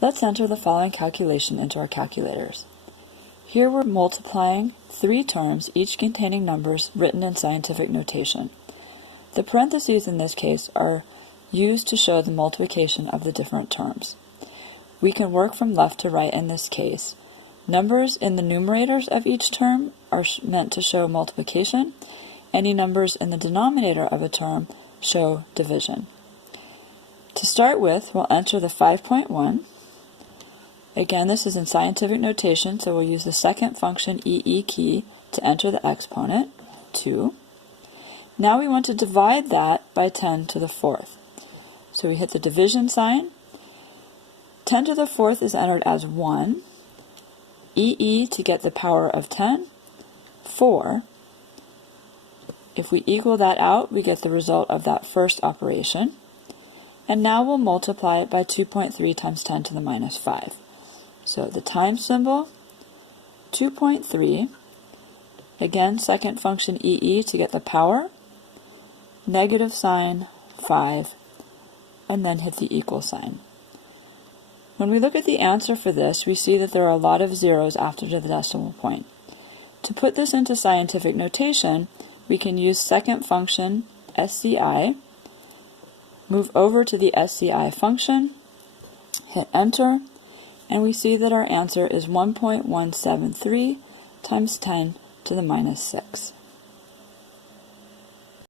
Let's enter the following calculation into our calculators. Here we're multiplying three terms, each containing numbers written in scientific notation. The parentheses in this case are used to show the multiplication of the different terms. We can work from left to right in this case. Numbers in the numerators of each term are meant to show multiplication. Any numbers in the denominator of a term show division. To start with, we'll enter the 5.1. Again, this is in scientific notation, so we'll use the second function EE key to enter the exponent, 2. Now we want to divide that by 10 to the 4th. So we hit the division sign. 10 to the 4th is entered as 1. EE to get the power of 10, 4. If we equal that out, we get the result of that first operation. And now we'll multiply it by 2.3 times 10 to the minus 5. So the times symbol, 2.3, again, second function EE to get the power, negative sign, 5, and then hit the equal sign. When we look at the answer for this, we see that there are a lot of zeros after the decimal point. To put this into scientific notation, we can use second function SCI, move over to the SCI function, hit enter, and we see that our answer is 1.173 times 10 to the minus 6.